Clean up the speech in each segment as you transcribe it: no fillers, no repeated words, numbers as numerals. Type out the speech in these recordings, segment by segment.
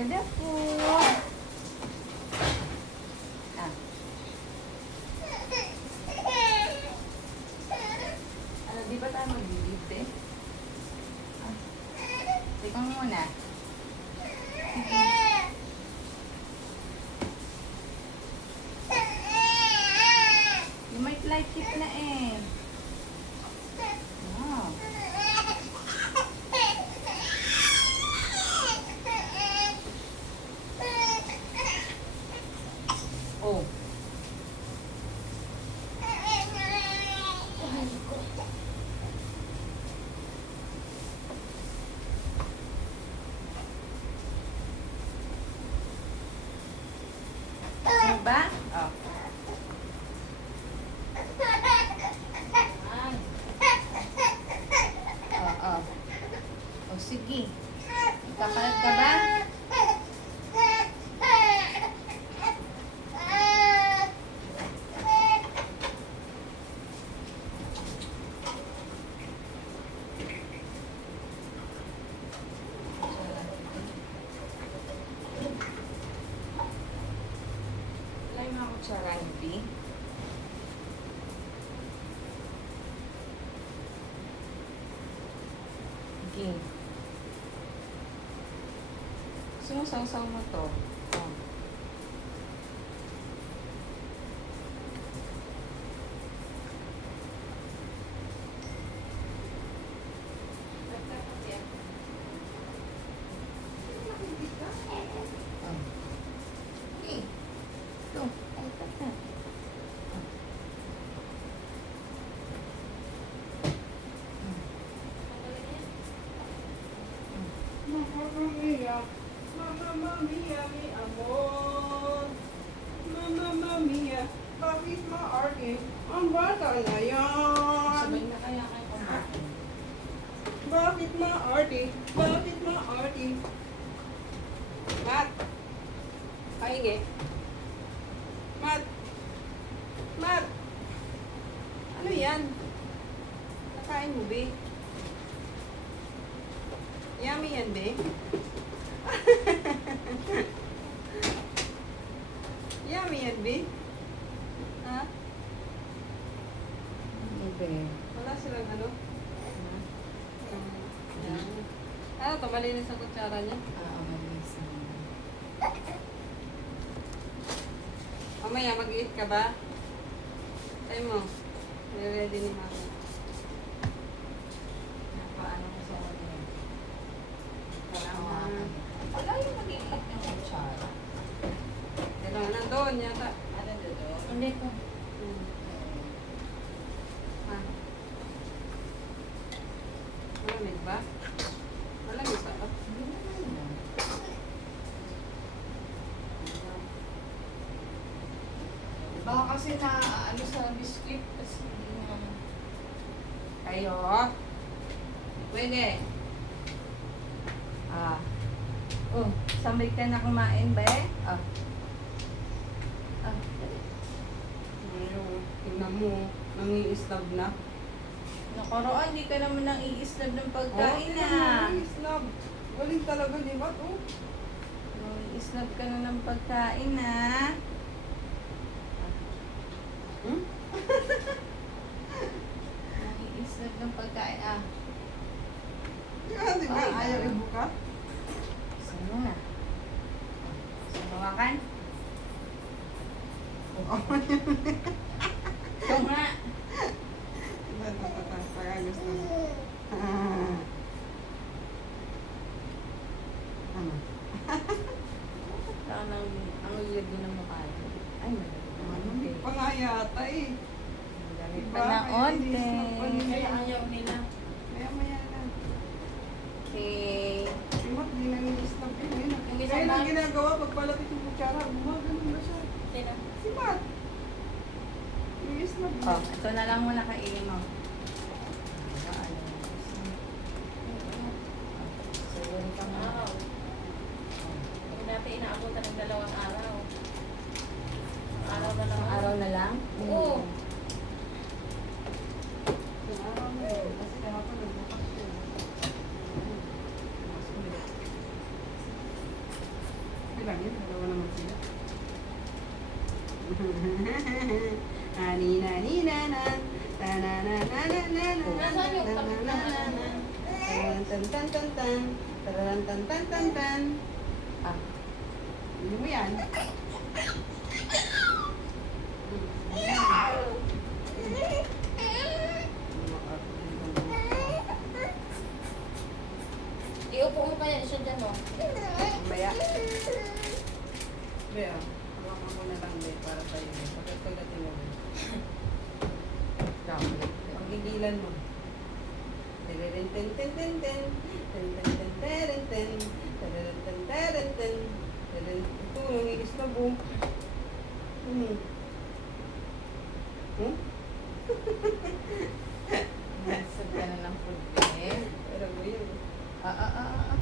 for the food. Ah. Ano, di ba tayo mag-leave eh? Ah. Tingnan mo muna. Yung may flight tip na eh. Wow. Oh. Ano ba? Oh. Oh. Oh, sige. Kakalat ka ba? Wala yung mga kutsara, hindi. Okay. Sumusaw-saw mo to. Oh. Okay. Ito. Ay, tata. Mamma mia, mamma mia, mi amor. Mamma mia, bakit maarte ang bata na yan? Sabay na kaya kayo kumain. Bakit maarte? Bakit maarte? Mat! Pahingi. Mat! Mat! Ano yan? Nakain mo, be? Yummy yan, be? Yummy yan, be? Ha? Ibe. Wala silang ano? Yan. Ano to? Malinis ang kutsara niya? Malis. Mamaya, mag-eat ka ba? Tayo mo. Ready ni mama. Paano mo sa kanya? Salamat. Wala yung mag-iit ng kutsara. Dalawa nandoon yata. Ano dito? Hindi ko. Ha? Malamig ba? Malamig ba? Hindi naman. Baka kasi na ano sa biscuit kasi hindi na. Kayo? Pwede. Oh, sabay ka na kumain ba eh? Ayun. Tingnan mo. Nangi-islab na. Nakaraan, di ka naman nang i-islab ng pagkain na. Nangi-islab. Galing talaga, di ba? Oh. Nang-i-islab ka na ng pagkain na. Hmm? Nang-i-islab ng pagkain Di ba? Ayaw ibuka? Sino na? Sumawakan? Ito nga. Taka gusto mo. Ano? Ang weird din ng mukha. Ay, malapit. Pa nga yata eh. Malapit Diba? pa na Kaya onte. ini-snap pa nila. Kaya ayaw nila. Maya na. Okay. Si Mac, di nangi-snap yun. Yung isang Kaya lang bag- ginagawa, pagpalapit yung kutsara, gumagano na siya. Sino? Si Mac. Nangi-snap yun. Oh, ito na lang muna kainin mo. Siguro ka nga. Araw. Hindi natin inaabutan ng 2 araw. Araw na lang. Isang araw na lang? Oo. Yung araw na yun, kasi kahapon nagbukas yun. Mabuti lang yun. Dalawa naman sila. Nani-nani-nanan. Ta-na-na-na-na-na-na. Nasaan yung tapit na ano? Taran-tan-tan-tan-tan. Taran-tan-tan-tan-tan. Ah. Hindi mo yan. Iupo mo kaya siya dyan, oh. Mamaya. Be, ah. Hawakan mo na lang, be, para sa'yo. Pagkagatin mo, be. Paggigilan mo. Ten-ten-ten-ten-ten. Ten-ten-ten-ten-ten. Ten-ten-ten-ten-ten. Ito, nanginis na, boom. Nasab ka na ng food eh. Pero mo yun. Ah.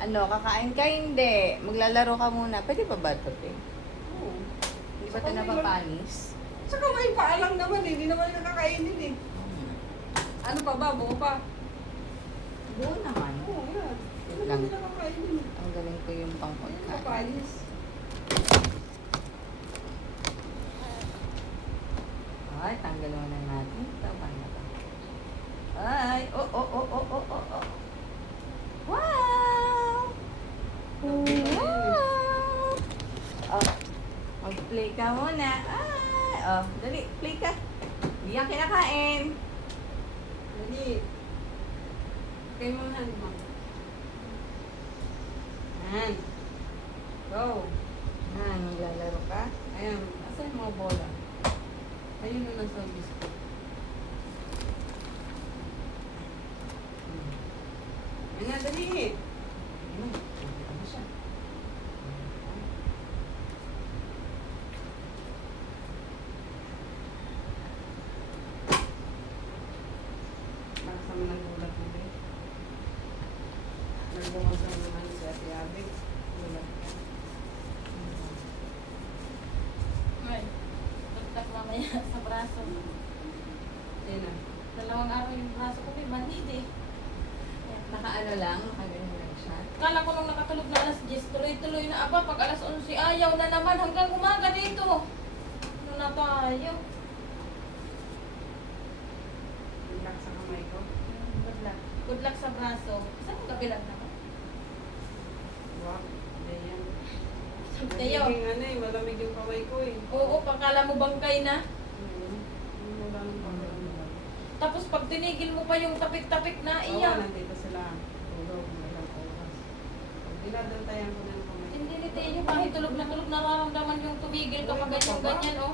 Ano, kakain ka? Hindi. Maglalaro ka muna. Pwede ba ba ito, te? Oo. Hindi ba ito napapanis? Saka may paalang naman eh. Hindi naman nakakainin eh. Ano pa ba? Buo pa? Buo naman. Oo, yan. Hindi Lang. naman nakakainin eh. Ang galing ko yung Ayun, pangpagkain. kapalis. Ay, tanggal mo na natin. Tama na ba? Ay, oh. Wow! Wow! Oh, mag-play ka muna. Ay, oh, dali, play ka. Hindi yan kinakain. Dali. Kayo muna, di ba? Yan. Go. Ah, maglalaro ka? Ayan. Asan yung mga bola? Ayun na nasa biscuit. Ayan na, dali. Ayun, nakita mo siya. Nakasama ng gulat mo rin. Nagbumasama naman si Ate Abby. Gulat ka. Ay, tagtak mamaya sa braso. Ayan na. Dalawang araw yung braso ko, may manid eh. Nakaano lang, nakaganyan lang siya. Kala ko nung nakatulog na alas 10, tuloy-tuloy na aba. Pag alas 11, ayaw na naman hanggang umaga dito. Ano na tayo? Relax sa kamay ko. Good luck. Good luck sa braso. Saan mo kabilang naman? Wow. Ayan. Tayo. Nagiging ano eh, malamig yung kamay ko eh. Oo, pagkala mo bangkay na. Wala nang pagkakamay. Tapos pag tinigil mo pa yung tapik-tapik na, Oo, iya. nandito sila. Tulog, walang oras. Pag dinadantayan ko na yung kamay. Hindi ni Teo, kahit tulog na tulog, nararamdaman yung tumigil kapag ganyan-ganyan, oh.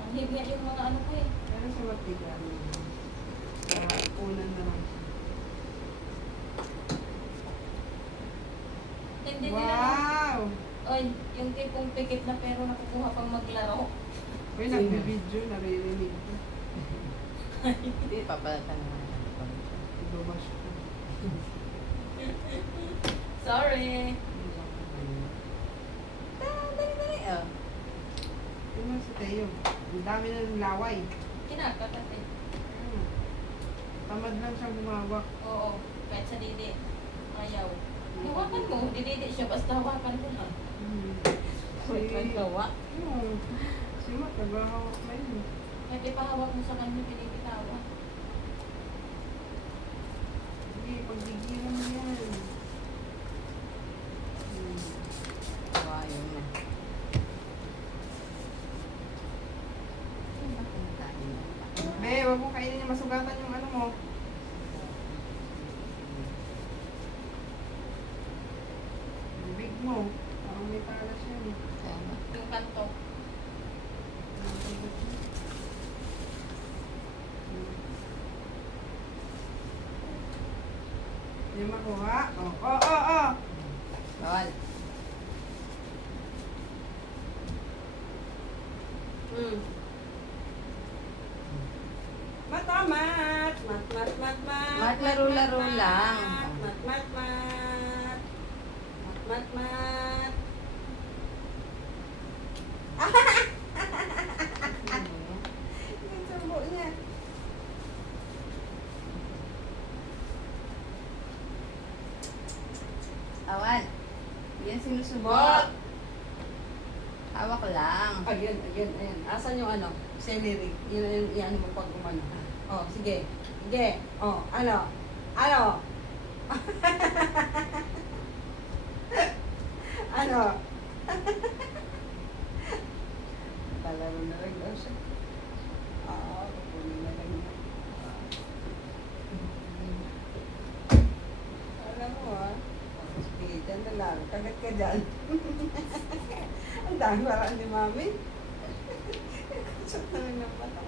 Ang hibya yung mga ano ko eh. Pero sa matigan. Sa unan naman siya. Hindi nila, Wow! oy, yung tipong pikit na pero nakukuha pang maglaro. Uy, nagbibidyo, naririnig ko. Hindi, papalatan naman natin. Ibumash ko. Sorry. Dali. Oh. Tingnan si Teo. Ang dami na ng laway. Kinakatat eh. Tamad lang siyang humawak. Oo, kahit sa didi. Ayaw. Hawakan mo, dididi siya, basta hawakan ko lang. Maggawa. Si Mat, naghahawak na yun. Kahit ipahawak mo sa kanya, pinipitawa. Sige, pagdigilan mo yan. Kawayo na. Ano ba kumakain na? Be, huwag mo kainin yung masugatan yung ano mo. Bibig mo. Parang may talas yan eh. Tama. Yung kanto. Hindi makuha. Oh. Bawal. Mat. Mat, laro-laro lang. Mat. Awan. Yan sinusubot. Hawak lang. Ayan, ayan, ayan. Asan yung ano? Celery. Yan mo pag umano. Oh, sige. Sige. Oh, ano? Ano? Ano? Palaro na lang daw siya. Kukunin na lang niya. Alam mo sige, dyan na lang. Kagat ka dyan. Ang dami parang ni Mami. Kusap na lang ng mata.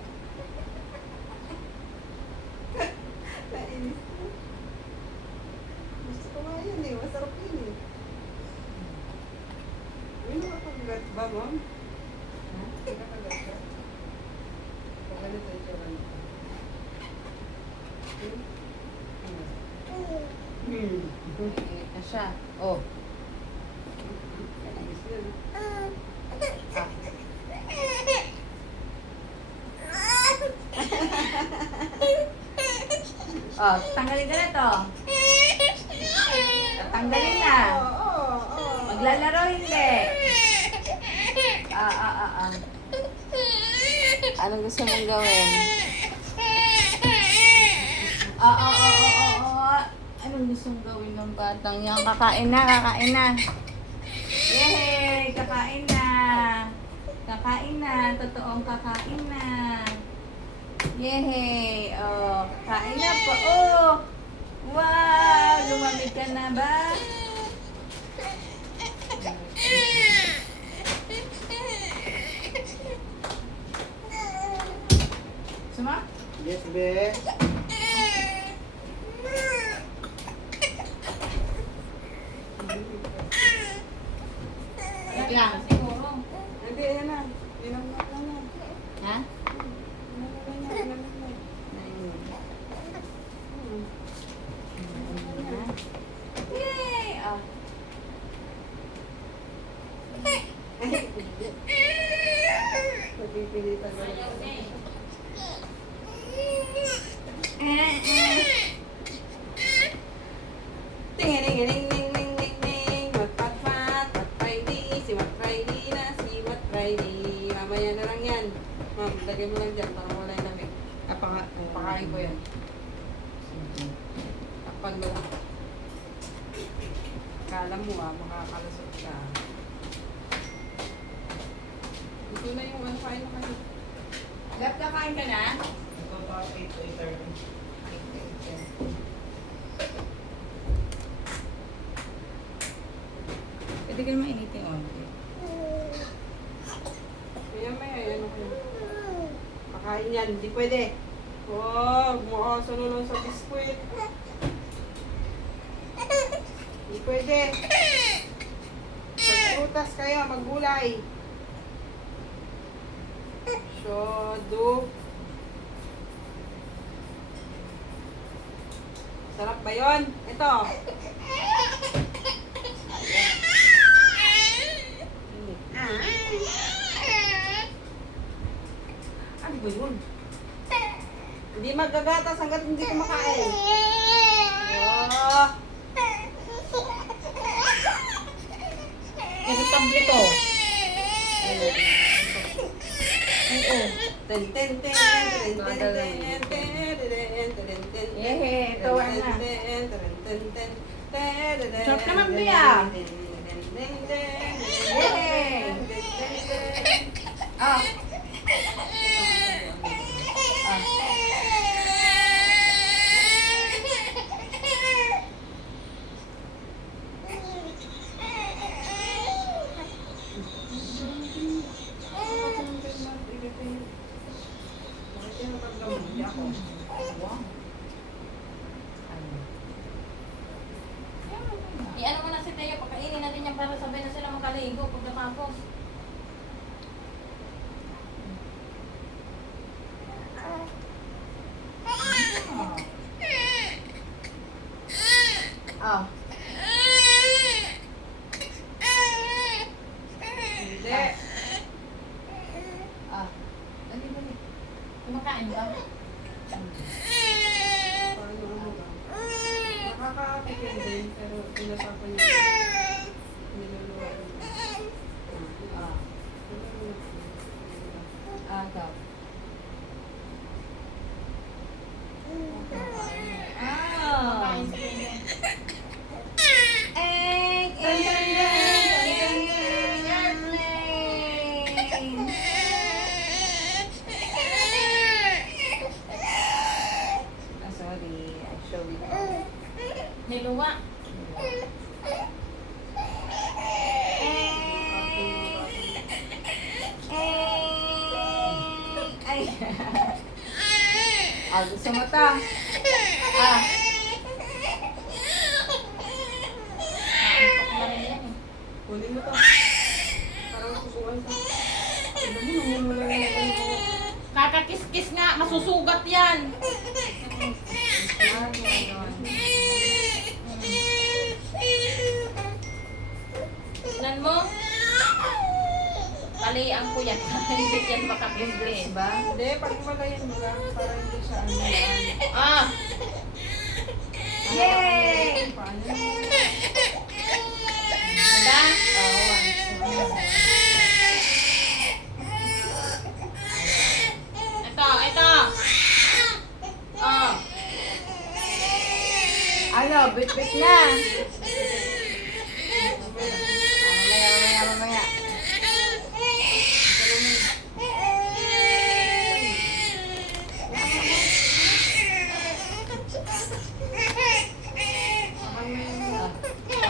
Nainis ko. Gusto ko nga yun eh. Masarap yun eh. May nakakagat ba, Ma'am? Ha? Nakakagat ka? Pag ganito yung tsura niya. Ingat na siya. Oh. Ayos yun. Oh, tanggalin ka na to. Tanggalin na. Maglalaro hindi. Anong gusto mong gawin? Anong gusto mong gawin ng batang yan? Kakain na, kakain na. Yay! Kakain na. Kakain na. Totoong kakain na. Yay! Oh, kain na po. Oh! Wow! Lumamig ka na ba? Suma? Yes, be. Wait lang. Siguro. Hindi, yan na. Dinamnat lang yan. Ha? Yay! Oh. Pagpipilitan ko. Ayaw na Ting-a-ding-a-ding-ding-ding-ding-ding. Mat-pat-pat, Mat-Friday, si Mat-Friday na, si Mat-Friday. Mamaya na lang yan. Ma'am, lagay mo lang dyan para wala yung lamig. Pakain ko yan. Takpan mo lang. Kala mo makakalusot ka. Ito na yung ano, kain na kayo. Lap, kakain ka na? Ito pa, 8:30. Pwede ka naman initin onti. Maya, ano ko yun. Pakain yan, hindi pwede. Huwag mo sunod sa biskuit. Hindi pwede. Magprutas kayo, maggulay. Shodo. Sarap ba yun? Ito. Hindi. Ano ba yun? Hindi magagatas hanggat hindi kumakain. Oh. Ito tablet ko. Oo. Ten ten ten ten ten ten ten ten ten ten. Yehey, ito na. Sarap naman, Sarap Bea. Yehey. Ah. I-ano mo na si Teo, pagkainin natin yan para sabay na sila makaligo pagkatapos. Ah. Hindi. Ah. Dali, dali. Kumakain ba? Paano ano ba? Nakakatikin din, pero pinasapan niya. agap. Ah! Kain si Bebe. Egg! Airplane! Ah, sorry. I show it all. Niluwa. Ay. Ah, gusto mo to? Ah. Antok na rin yan eh. Kunin mo to. Parang susukan ka. Tignan mo, namumula na yung Kakakiskis nga, masusugat yan. Tignan mo. Palian ko yan. Hindi yan makakiskis. Ba? Hindi, pag malayan mo lang, para hindi siya ano yan. Ah! Yay! Paano? Diba? Ito. Ah. Ano, bit-bit na. Mamaya.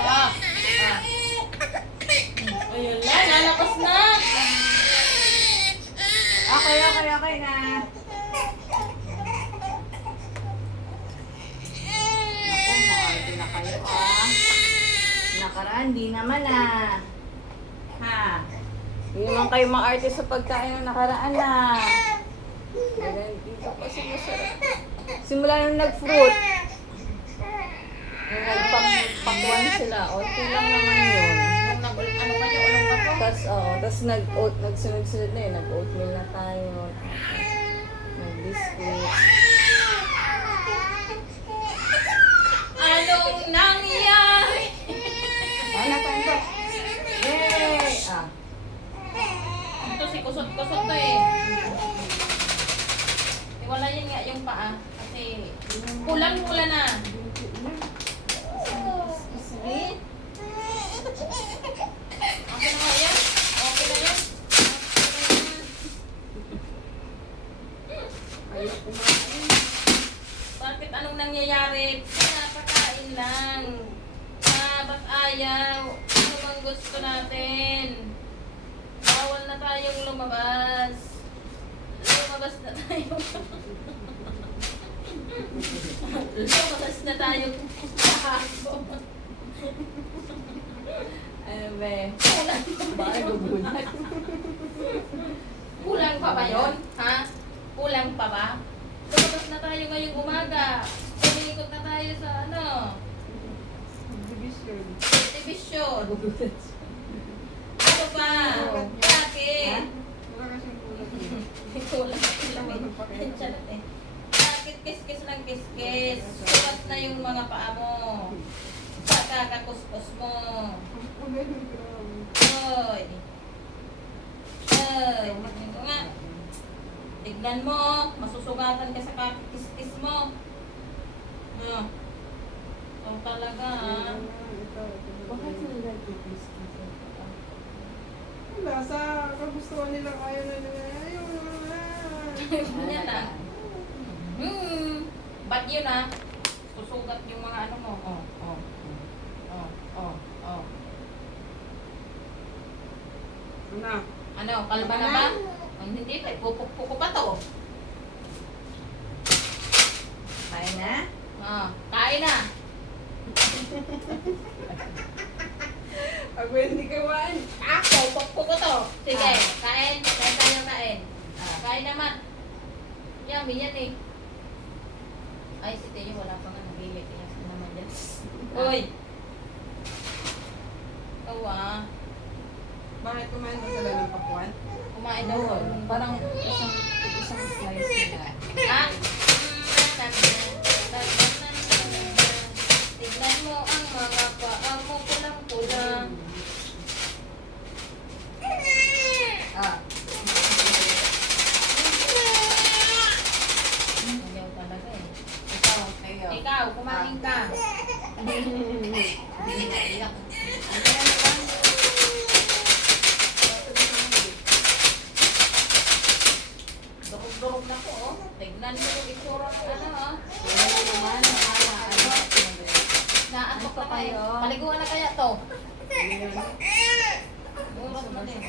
Ah. Ayun lang, lalakas na. Okay na. Ako, makakita na kayo Nakaraan, di naman Ha? Di naman kayo ma-arte sa pagkain ng nakaraan Ganun dito kasi masarap. Simula nung nag-fruit. Nung nagpakwan sila. Okay lang naman yun. Nung ano ba yung ulang bato? Tapos nagsunod-sunod na yun. Nag-oatmeal na tayo. Nag-biscuit. Anong nangyari? Ano pa ito? Yay! Ito si kusot-kusot to eh. Iwalayin nga yung paa. Kasi kulang-kula na. Sweet. Okay na nga yan? Okay na yan? Ayaw kumain. Bakit anong nangyayari? Pinapakain lang. Ba't ayaw? Ano bang gusto natin? Bawal na tayong lumabas. Lumabas na tayo. Lumabas na tayo. Ano ba? Kulang pa ba yun? Kulang pa ba yun? Ha? Kulang pa ba? Lumabas na tayo ngayong umaga. Tumilikot na tayo sa ano? Division. Division. Ano pa? Bakit? Wala kasing kulang yun. Kulang eh. Bakit kiskis ng kiskis? Sulat na yung mga paa mo. Sa kakakuskus mo. Kulay ng grabe. Hoy. Ito nga. Tignan mo, masusugatan ka sa kakiskis mo. No. Ito talaga ha. Ito. Bakit nila biscuit? Wala, sa kagustuhan nila ayaw na nila. Ayaw na. Yan na. Ba't yun ha? Susugat yung mga ano mo. Ano? Ano, kalma na ba? Ay, hindi pa, pupuk pa to. Kain na? Kain na. Pag hindi kawan. Pupuk ko to. Sige, kain. Kain tayo, kain. Kain naman. Yummy yan eh. Ay, si Teo wala pa nga nabili. Kaya naman yan. Uy! Ikaw Bakit kumain ba sila ng pakwan? kumain daw. Parang isang slice nila. Ha? Tignan mo ang mga paa mo kulang-kulang. na kaya to? Oras na din.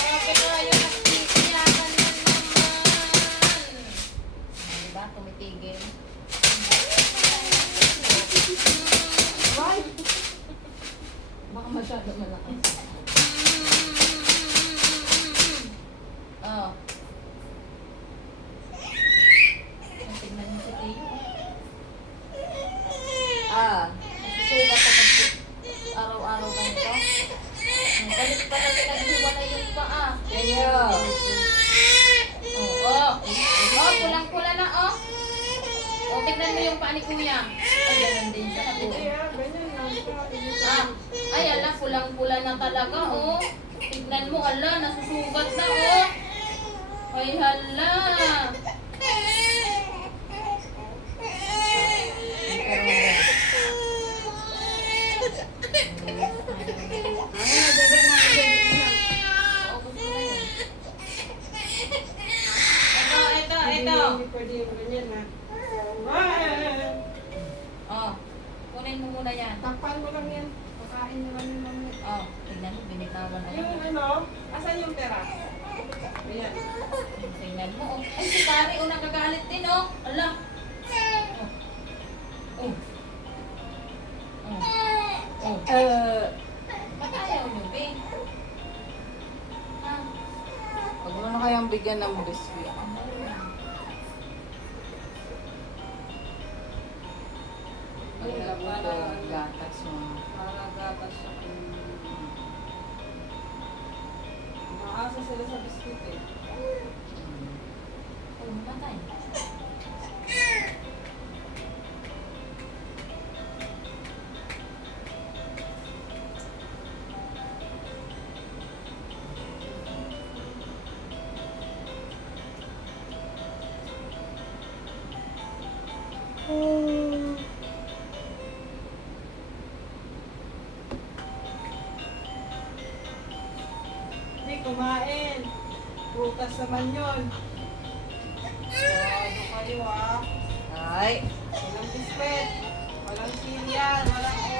Bakit tayo nagtitiyakan na naman? Diba? Tumitigil. Baka masyado malakas. Oh. Tingnan mo si Teo. Nasusugat kapag araw-araw ka nito. Balik pala pinaghiwalay yung paa. Ayo. Pulang-pula na, oh. Tignan mo yung paa ni Kuya. Ay, ganun din siya. Ganyan lang. Ay, ala, pulang-pula na talaga, oh. Tignan mo, ala, nasusugat na, oh. Ay, hala. Ito. Hindi pwede yung ganyan ha. Oh, kunin mo muna yan. Takpan mo lang yan. Pakain mo lang yung mamit. Oh, tignan mo, binitawan na Yung yan. ano, asan yung pera? Ayan. Tingnan mo, oh. Ay, si pare, oh, nagagalit din, oh. Ala. Oh. Oh. Oh. Ba't ayaw nyo, be? Ha? Huwag mo na kayang bigyan ng biscuit. Ay, Alam mo para- ito, gatas mo. Para gatas siya. Maasa sila sa biscuit eh. Oh, matay. Hindi, kumain. Bukas naman yun. Ano kayo ah? Ay, Walang biscuit. Walang cereal. Walang